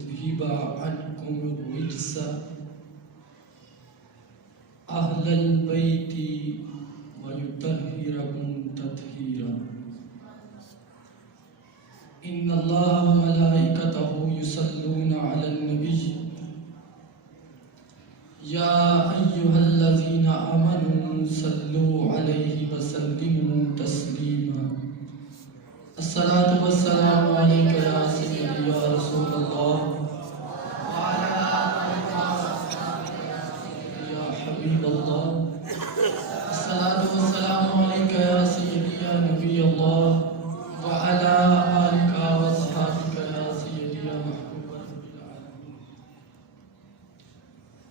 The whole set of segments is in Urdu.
ليذهب عنكم الرجس أهل البيت ويطهركم تطهيرا إن الله وملائكته يصلون على النبي يا أيها الذين آمنوا صلوا عليه وسلموا تسليما الصلاة والسلام عليك يا سيدي يا رسول الله وعلى آلك وصحبك يا حبيب الله الصلاة والسلام عليك يا سيدي يا نبي الله وعلى آلك وصحبك يا سيدي يا محبوب رب العالمين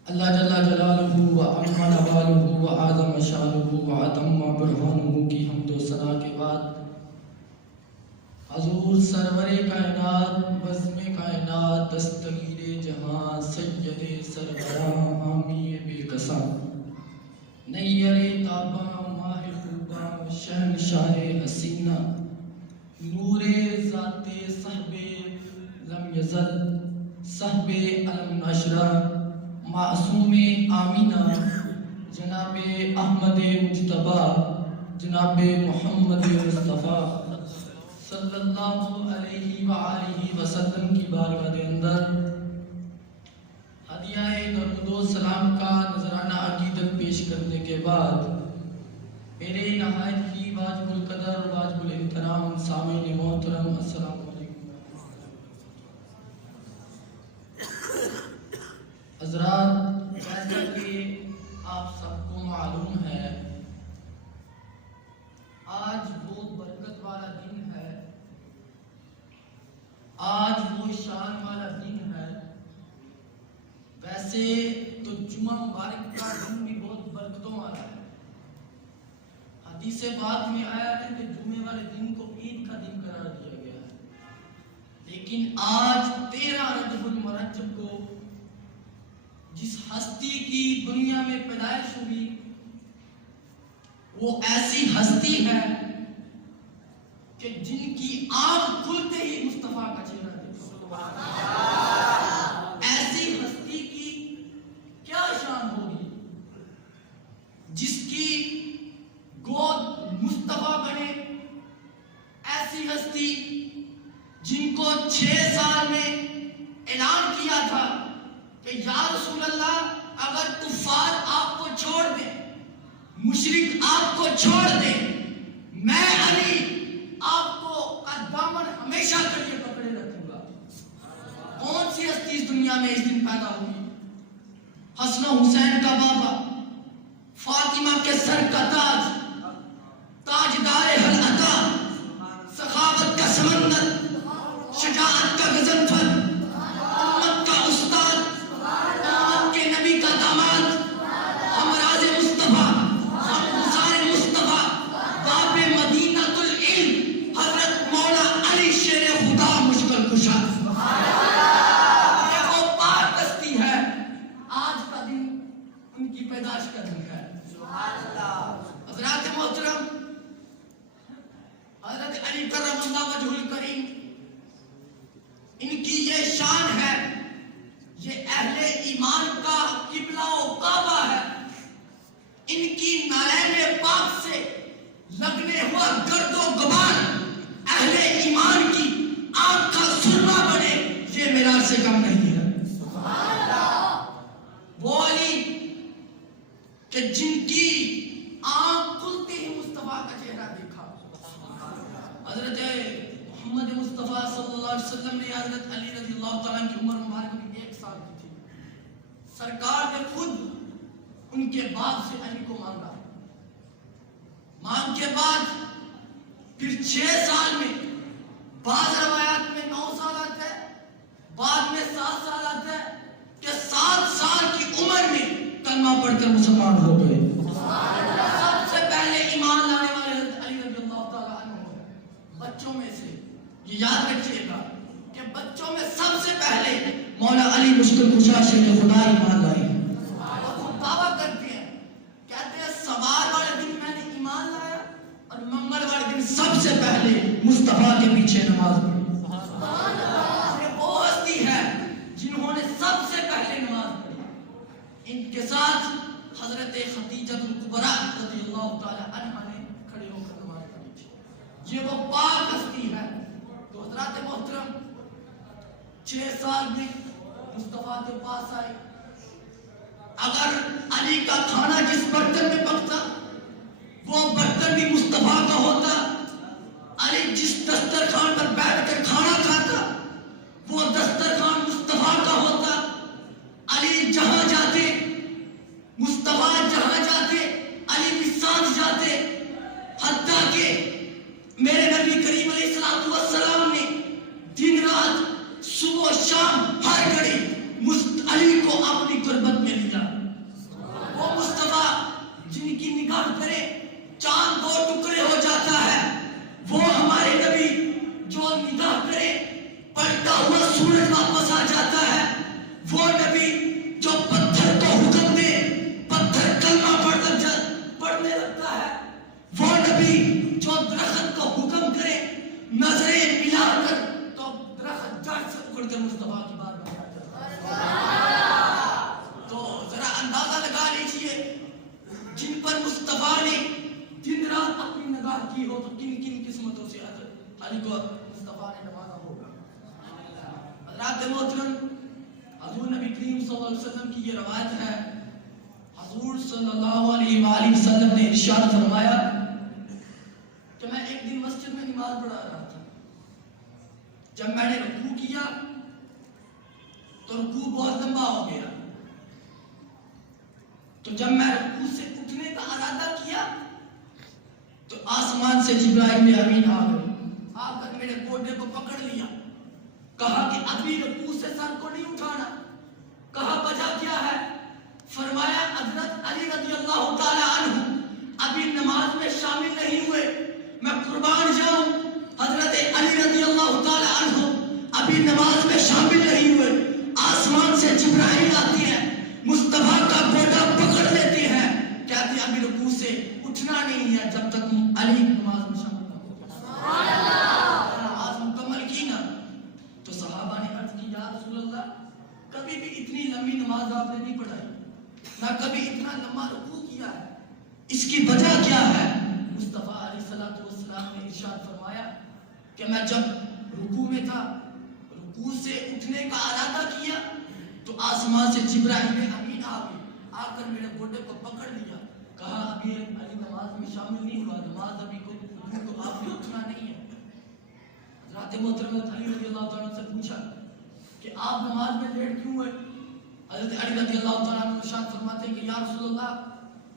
اللہ جل جلالہ وعظم نوالہ وعظم شانہ وعظم برہانہ کی حمد و ثنا کے بعد حضور سرور کائنات بزم کائنات دستگیر جہاں سید سربراہ آمی بے قصاں نیر تاباں ماہ خوباں شہنشاہ حسینہ نور ذات صحب لم یزل صحب علم نشرہ معصوم آمینہ جناب احمد مجتبی جناب محمد مصطفیٰ صلی اللہ علیہ وآلہ وسلم کی بارگاہ کے اندر ہدیہ درود و سلام کا نذرانہ عقیدت پیش کرنے کے بعد میرے نہایت ہی واجب القدر واجب الاحترام سامعین محترم السلام علیکم حضرات، جیسا کہ آپ سب کو معلوم ہے آج وہ برکت والا دن ہے، آج وہ شان والا دن ہے۔ ویسے تو جمعہ مبارک کا دن بھی بہت برکتوں والا ہے۔ حدیث پاک میں آیا ہے کہ جمعے والے دن کو عید کا دن قرار دیا گیا ہے، لیکن آج 13 رجب المرجب کو جس ہستی کی دنیا میں پیدائش ہوئی وہ ایسی ہستی ہے کہ جن کی آنکھ کھلتے ہی مصطفیٰ کا چہرہ دیکھا۔ ایسی ہستی کی کیا شان ہوگی جس کی گود مصطفیٰ بنے، ایسی ہستی جن کو 6 سال میں اعلان کیا تھا کہ یا رسول اللہ اگر کفار آپ کو چھوڑ دیں، مشرک آپ کو چھوڑ دیں، میں علی آپ کو کا دامن ہمیشہ کے لیے پکڑے رکھوں گا۔ کون سی ہستی اس دنیا میں اس دن پیدا ہوئی؟ حسن و حسین کا بابا، فاطمہ کے سر کا تاج، تاجدار حلعتا، سخاوت کا سمندر، شجاعت کا غضنفر، امت کا استاد، امت کے نبی کا داماد، ہمراز مصطفیٰ، ہمسار مصطفیٰ، باب مدینہ العلم، حضرت مولا علی شیر خدا مشکل کشا۔ یہ وہ پاک ہستی ہے، آج کا دن ان کی پیدائش کا دن ہے۔ حضرات محترم، حضرت علی کرم اللہ وجہ الکریم، ان کی یہ شان ہے، یہ اہل ایمان کا قبلہ و کعبہ ہے۔ ان کی نالین پاک سے لگنے ہوا گرد و غبار اہل ایمان کی آنکھ کا سرما بنے، یہ معراج سے کم نہیں ہے۔ وہ علی کہ جن کی آنکھ کھلتے ہی مصطفیٰ کا چہرہ دیکھا۔ حضرت محمد مصطفیٰ صلی اللہ علیہ وسلم نے حضرت علی رضی اللہ تعالیٰ کی عمر مبارک میں 1 سال کی تھی، سرکار نے خود ان کے باپ سے علی کو مانگا، مانگ کے بعد پھر 6 سال میں، بعض روایات میں 9 سال آتا ہے، بعد میں 7 سال آتا ہے کہ 7 سال کی عمر میں کلمہ پڑھ کر مسلمان ہو گئے۔ سب سے پہلے ایمان لانے والے حضرت علی رضی اللہ تعالیٰ عنہ ہیں۔ بچوں میں سے یہ یاد رکھیے گا کہ بچوں میں سب سے پہلے مولا علی مشکل کشا شیر خدا ایمان لائے ہیں۔ وہ خود دعویٰ کرتے ہیں، کہتے ہیں سوار والے دن میں نے ایمان لایا اور منگل والے دن سب سے پہلے مصطفیٰ کے پیچھے نماز پڑھی۔ یہ وہ ہستی ہے ان کے ساتھ حضرت خدیجہ الکبریٰ رضی اللہ تعالی عنہا نے کھڑے ہو کر نماز پڑھی تھی. یہ وہ پاک ہستی ہے. تو حضرات محترم 6 سال میں مصطفیٰ کے پاس آئے. اگر علی کا کھانا جس برتن میں پکتا وہ برتن بھی مصطفیٰ کا ہوتا. علی جس دسترخوان پر بیٹھ کر کھانا کھاتا وہ دسترخوان مصطفیٰ کا ہوتا. علی جہاں جاتے مصطفیٰ جہاں جاتے علی بھی ساتھ جاتے. حتیٰ کہ میرے نبی کریم علیہ الصلوۃ والسلام نے دن رات صبح و شام ہر گھڑی علی کو اپنی قربت میں لیا. وہ مصطفیٰ جن کی نگاہ کرے چاند 2 ٹکڑے ہو جاتا ہے. وہ ہمارے نبی جو نگاہ کرے پلٹا ہوا سورج واپس آ جاتا ہے. وہ نبی جو پتھر کو حکم دے پتھر کلمہ پڑھنے لگتا ہے. وہ نبی جو درخت کو حکم کرے نظریں ملا کر تو درخت جڑ سے اکڑ کر مصطفیٰ کی بات میں آ جاتا ہے. تو ذرا اندازہ لگا لیجئے جن پر مصطفیٰ نے دن رات اپنی نگاہ کی ہو تو کن کن قسمتوں سے حضرت علی کو مصطفیٰ نے نوازا ہوگا. حضرات محترم حضور نبی کریم صلی اللہ علیہ وسلم کی یہ روایت ہے. حضور صلی اللہ علیہ وآلہ وسلم نے ارشاد فرمایا کہ میں ایک دن مسجد میں نماز پڑھا رہا تھا. جب میں نے رکوع کیا تو رکوع بہت لمبا ہو گیا. تو جب میں رکوع سے اٹھنے کا ارادہ کیا تو آسمان سے جبرائیل امین آ گئے. آ کر میرے گوڈے کو پکڑ لیا. کہا کہ ابھی رکوع سے سر کو نہیں اٹھانا. کہا وجہ کیا ہے؟ فرمایا حضرت علی رضی اللہ تعالی عنہ ابھی نماز میں شامل نہیں ہوئے. میں قربان جاؤں حضرت علی رضی اللہ تعالی عنہ ابھی نماز میں شامل نہیں ہوئے. آسمان سے جبرائیل آتی ہے مصطفیٰ کا گوڈا پکڑ لیتی ہے. کہتی ابھی رکوع سے اٹھنا نہیں ہے جب تک علی نماز میں شامل نہ ہو. سبحان اللہ. نماز مکمل کی نا تو صحابہ نے عرض کی یا رسول اللہ کبھی بھی اتنی لمبی نماز آپ نے نہیں پڑھائی نہ کبھی اتنا لمبا رکوع کیا ہے. اس کی وجہ کیا ہے؟ مصطفیٰ علیہ الصلوۃ والسلام نے ارشاد فرمایا کہ میں جب رکوع میں تھا رکوع سے اٹھنے کا ارادہ کیا تو آسمان سے جبرائیل امین آ گئے. آ کر میرے گوڈے کو پکڑ لیا. کہا ابھی علی نماز میں شامل نہیں ہوا. نماز ابھی کو آپ نے اٹھنا نہیں ہے. حضرات محترم علی رضی اللہ تعالیٰ سے پوچھا کہ آپ نماز میں لیٹ کیوں ہوئے؟ حضرت علی رضی اللہ تعالیٰ عنہ ارشاد فرماتے ہیں کہ یا رسول اللہ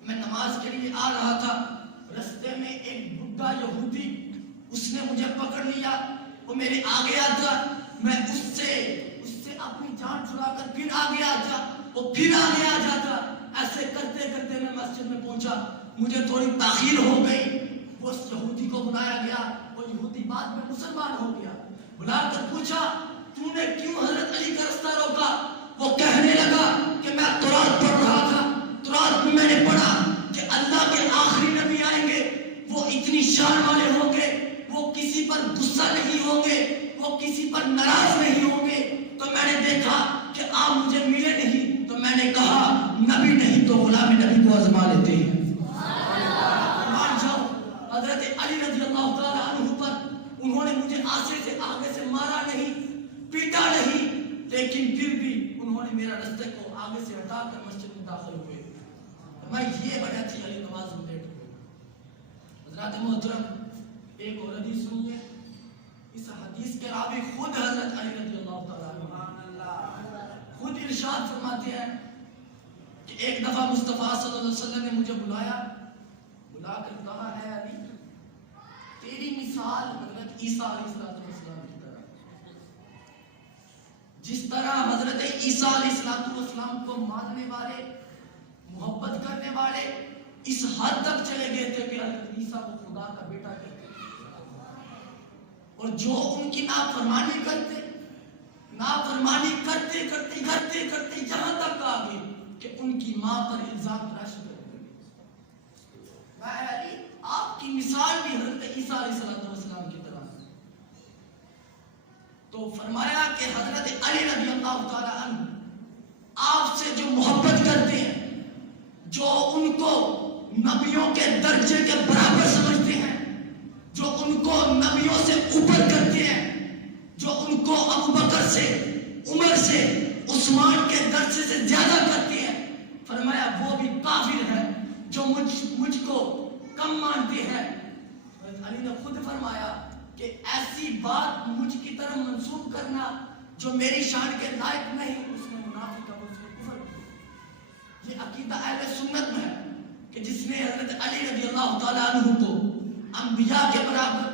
میں نماز کے لیے آ رہا تھا. رستے میں ایک بڈھا یہودی اس نے مجھے پکڑ لیا. وہ میرے آگے آتا میں اس سے اپنی جان چھڑا کر پھر آگے آتا وہ پھر آگے آ جاتا. ایسے کرتے کرتے میں مسجد میں پہنچا. مجھے تھوڑی تاخیر ہو گئی. وہ اس یہودی کو بلایا گیا. وہ یہودی بعد میں مسلمان ہو گیا. بلا کر پوچھا تو نے کیوں حضرت علی کا رستہ روکا؟ وہ کہنے لگا کہ میں تورات پڑھ رہا تھا. تورات میں نے پڑھا کہ اللہ کے آخری نبی آئیں گے وہ اتنی شان والے ہوں گے وہ کسی پر غصہ نہیں ہوں گے وہ کسی پر ناراض نہیں ہوں گے. تو میں نے دیکھا کہ آپ مجھے ملے نہیں تو میں نے کہا نبی نہیں تو غلام نبی کو آزما لیتے ہیں. مان جاؤ حضرت علی رضی اللہ تعالیٰ عنہ پر انہوں نے مجھے آسے سے آگے سے مارا نہیں پیٹا نہیں لیکن پھر بھی انہوں نے میرا رستے کو آگے سے ہٹا کر مسجد میں داخل ہوئے. میں یہ وجہ تھی علی نماز میں لیٹ ہوئے. حضرات محترم ایک اور حدیث سنیے. اس حدیث کے راوی خود حضرت علی رضی اللہ تعالیٰ عنہ خود ارشاد فرماتے ہیں کہ ایک دفعہ مصطفیٰ صلی اللہ علیہ وسلم نے مجھے بلایا. بلا کر کہا ہے علی تیری مثال حضرت عیسیٰ علیہ السلام کی طرح. جس طرح حضرت عیسیٰ علیہ السلام کو ماننے والے محبت کرنے والے اس حد تک چلے گئے تھے کہ حضرت عیسیٰ کو خدا کا بیٹا کہتے اور جو ان کی نافرمانی کرتے کرتے یہاں تک آ گئے کہ ان کی ماں پر الزام تراش کر دیے. آپ کی مثال بھی حضرت عیسیٰ علیہ السلام کی طرح. تو فرمایا کہ حضرت علی رضی اللہ تعالی عنہ آپ سے جو محبت کرتے ہیں جو ان کو نبیوں کے درجے کے برابر سمجھتے ہیں، جو ان کو نبیوں سے اوپر کرتے ہیں، جو ان کو ابو بکر سے، عمر سے، عثمان کے درجے سے زیادہ کرتے ہیں، فرمایا وہ بھی کافر ہے جو مجھ کو کم مانتے ہیں۔ علی نے خود فرمایا کہ ایسی بات مجھ کی طرف منسوب کرنا جو میری شان کے لائق نہیں، اس نے منافق کا کفر کیا۔ یہ عقیدہ اہل سنت میں ہے کہ جس نے حضرت علی رضی اللہ تعالیٰ عنہ کو انبیاء کے برابر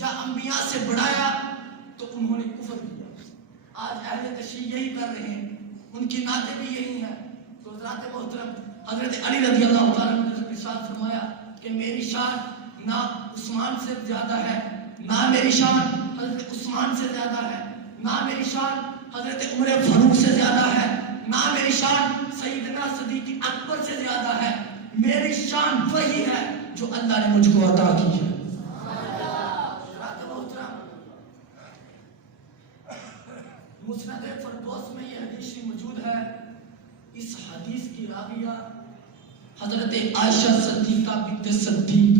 یا انبیاء سے بڑھایا تو انہوں نے کفر کیا۔ آج اہل تشیع یہی کر رہے ہیں، ان کی نعتیں بھی یہی ہیں۔ تو حضرات محترم، حضرت علی رضی اللہ تعالیٰ عنہ نے ارشاد فرمایا کہ میری شان نہ عثمان سے زیادہ ہے، نہ میری شان حضرت عثمان سے زیادہ ہے، نہ میری شان حضرت عمر فاروق سے زیادہ ہے، نہ میری شان سیدنا صدیق اکبر سے زیادہ ہے۔ میری شان وہی ہے جو اللہ نے مجھ کو عطا کی ہے۔ مسند فردوس میں یہ حدیث موجود ہے۔ اس حدیث کی راویہ حضرت عائشہ صدیقہ بنت صدیق،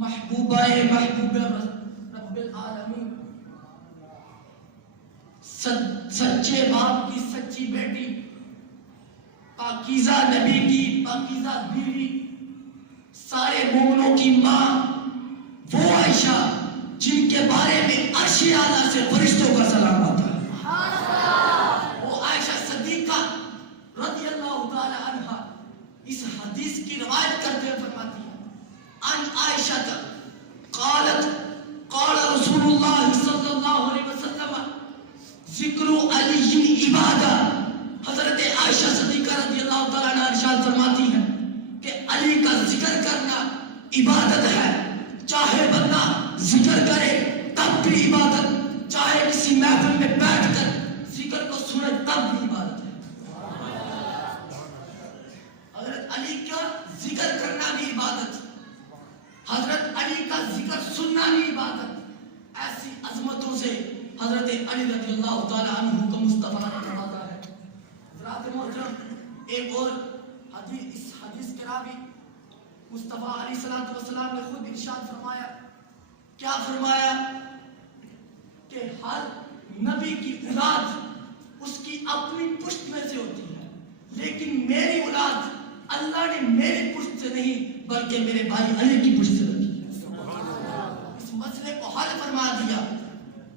محبوبہ محبوب رب العالمین، سچے باپ کی سچی بیٹی، پاکیزہ نبی کی پاکیزہ بیوی، سارے مومنوں کی ماں، وہ عائشہ جن کے بارے میں عرش اعلیٰ سے فرشتوں کا سلام آتا ہے، وہ عائشہ صدیقہ رضی اللہ تعالی عنہا اس حدیث کی روایت کرتے ہوئے فرماتی ہے، ان عائشہ قالت قال رسول اللہ صلی اللہ علیہ وسلم ذکر علی عبادہ۔ حضرت عائشہ صدیقہ رضی اللہ تعالیٰ عنہ ارشاد فرماتی ہیں کہ علی کا ذکر کرنا عبادت ہے، چاہے بندہ ذکر کرے تب بھی عبادت، چاہے کسی محفل میں بیٹھ کر ذکر کو سنے تب بھی عبادت ہے۔ حضرت علی کا ذکر کرنا بھی عبادت، حضرت علی کا ذکر سننا بھی عبادت۔ ایسی عظمتوں سے حضرت علی رضی اللہ تعالی عنہ کو مصطفیٰ نے نوازا ہے۔ حضرات محترم، ایک اور حدیث، اس حدیث کے راوی مصطفیٰ علیہ الصلوۃ والسلام نے خود ارشاد فرمایا، کیا فرمایا کہ ہر نبی کی اولاد اس کی اپنی پشت میں سے ہوتی ہے، لیکن میری اولاد اللہ نے میری پشت سے نہیں بلکہ میرے بھائی علی کی پشت سے رکھی ہے۔ اس مسئلے کو حل فرما دیا۔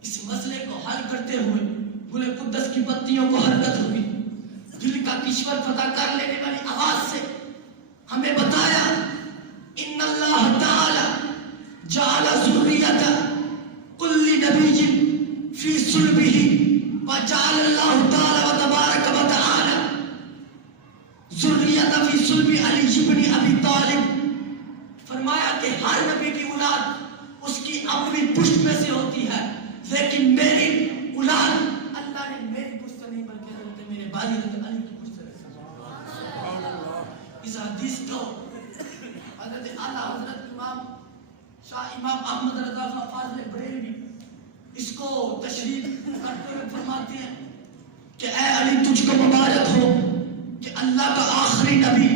اس مسئلے کو حل کرتے ہوئے گل قدس کی پتیوں کو حرکت ہوئی، دل کا کشور فتح کر لینے والی آواز سے ہمیں بتایا، ان اللہ تعالی جعل ذریۃ کل نبی فی صلبہ وجعل اللہ تعالی وتبارک وتعالی ذریۃ فی صلب علی بن ابی طالب۔ فرمایا کہ ہر نبی کی اولاد اس کی اپنی پشت میں سے ہوتی ہے، لیکن میری اولاد اللہ نے میری پشت سے نہیں بلکہ حضرت میرے بھائی حضرت علی کی پشت سے رکھی۔ اس حدیث کو حضرت اعلیٰ حضرت امام شاہ امام احمد رضا خان فاضل بریلوی اس کو تشریح کرتے ہوئے فرماتے ہیں کہ اے علی تجھ کو مبارک ہو کہ اللہ کا آخری نبی،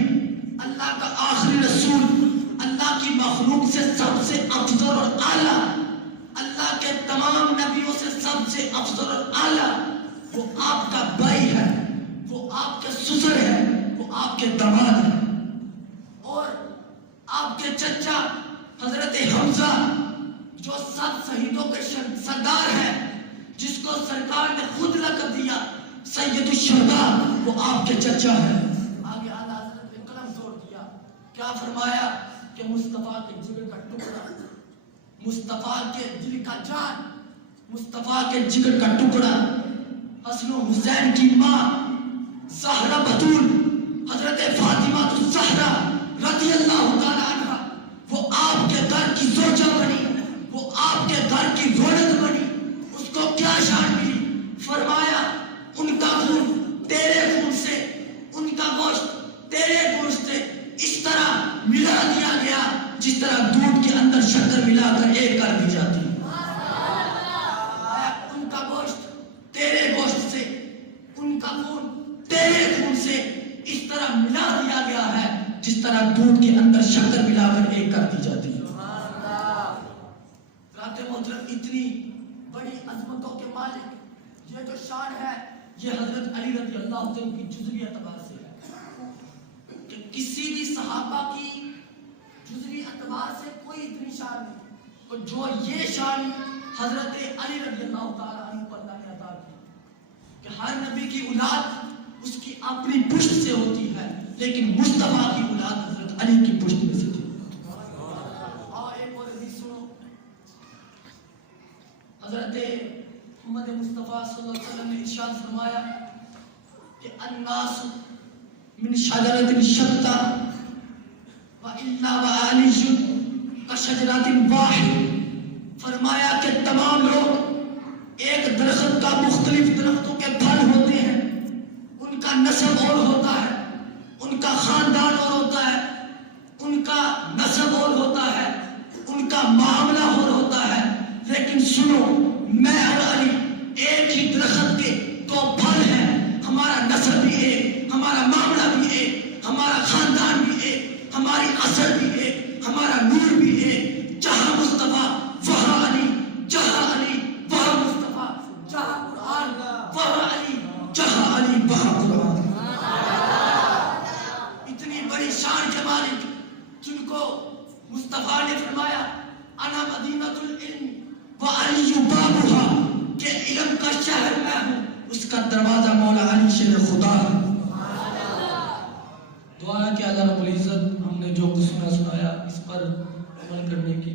اللہ کا آخری رسول، اللہ کی مخلوق سے سب سے افضل اور اعلیٰ، اللہ کے تمام نبیوں سے سب سے افضل اور اعلیٰ وہ آپ کا بھائی ہے، وہ آپ کے سسر ہے، وہ آپ کے داماد ہے، اور آپ کے چچا حضرت حمزہ جو سب شہیدوں کے سردار ہے، جس کو سرکار نے خود لقب دیا سید الشہداء، وہ آپ کے چچا ہے۔ آگے اعلیٰ حضرت نے قلم توڑ دیا، کیا فرمایا کہ مصطفیٰ کے جگر کا ٹکڑا، مصطفیٰ کے دل کا جان، مصطفیٰ کے جگر کا ٹکڑا، حسن و حسین کی ماں زہرا بتول حضرت فاطمہ الزہرا رضی اللہ تعالی عنہ، وہ آپ کے گھر کی زوجہ بنی، وہ آپ کے گھر کی رونق بنی، اس کو کیا شان ملی؟ فرمایا ان کا خون تیرے خون سے، ان کا گوشت تیرے گوشت سے اس طرح ملا دیا گیا جس طرح دودھ کے اندر شکر ملا کر ایک کر دی جاتی ہے۔ ان کا گوشت تیرے گوشت سے، ان کا خون تیرے خون سے اس طرح طرح دودھ کے اندر شکر ملا کر ایک کر دی جاتی ہے۔ رات محترم اتنی بڑی عظمتوں کے مالک یہ جو شان ہے یہ حضرت علی رضی اللہ عنہ کی جزوی اعتبار سے ہے کہ کسی بھی صحابہ کی جزوی اعتبار سے کوئی اتنی شان نہیں اور جو یہ شان حضرت علی رضی اللہ تعالیٰ عنہ کو اللہ نے عطا کی کہ ہر نبی کی اولاد اس کی اپنی پشت سے ہوتی ہے لیکن مصطفیٰ کی اولاد حضرت علی کی پشت میں سے تھی۔ اور ایک اور حدیث سنو، حضرت محمد مصطفیٰ صلی اللہ علیہ وسلم نے ارشاد فرمایا کہ الناس من شجرۃ شتیٰ وإلا وعلی کشجرۃ واحد، فرمایا کہ تمام لوگ ایک درخت کا مختلف درختوں کے پھل ہوتے ہیں، ان کا نسب اور ہوتا ہے، ان کا خاندان اور ہوتا ہے، ان کا نسب اور ہوتا ہے، ان کا معاملہ اور ہوتا ہے، لیکن سنو میں اور علی ایک ہی درخت کے دو پھل ہیں، ہمارا نسب بھی ایک، ہمارا معاملہ بھی ایک، ہمارا خاندان بھی ایک، ہماری اثر بھی ایک، ہمارا نور بھی ایک، جہاں مصطفیٰ وہاں علی، جہاں علی وہاں مصطفیٰ، جہاں قرآن وہاں علی، جہاں علی وہاں قرآن۔ اتنی بڑی شان کے مالک جن کو مصطفیٰ نے فرمایا انا مدینۃ العلم وعلی بابها کہ علم کا شہر میں ہوں، اس کا دروازہ مولا علی شیر خدا ہے۔ دعا ہے کہ اللہ رب العزت ہم نے جو کچھ سنایا اس پر عمل کرنے کی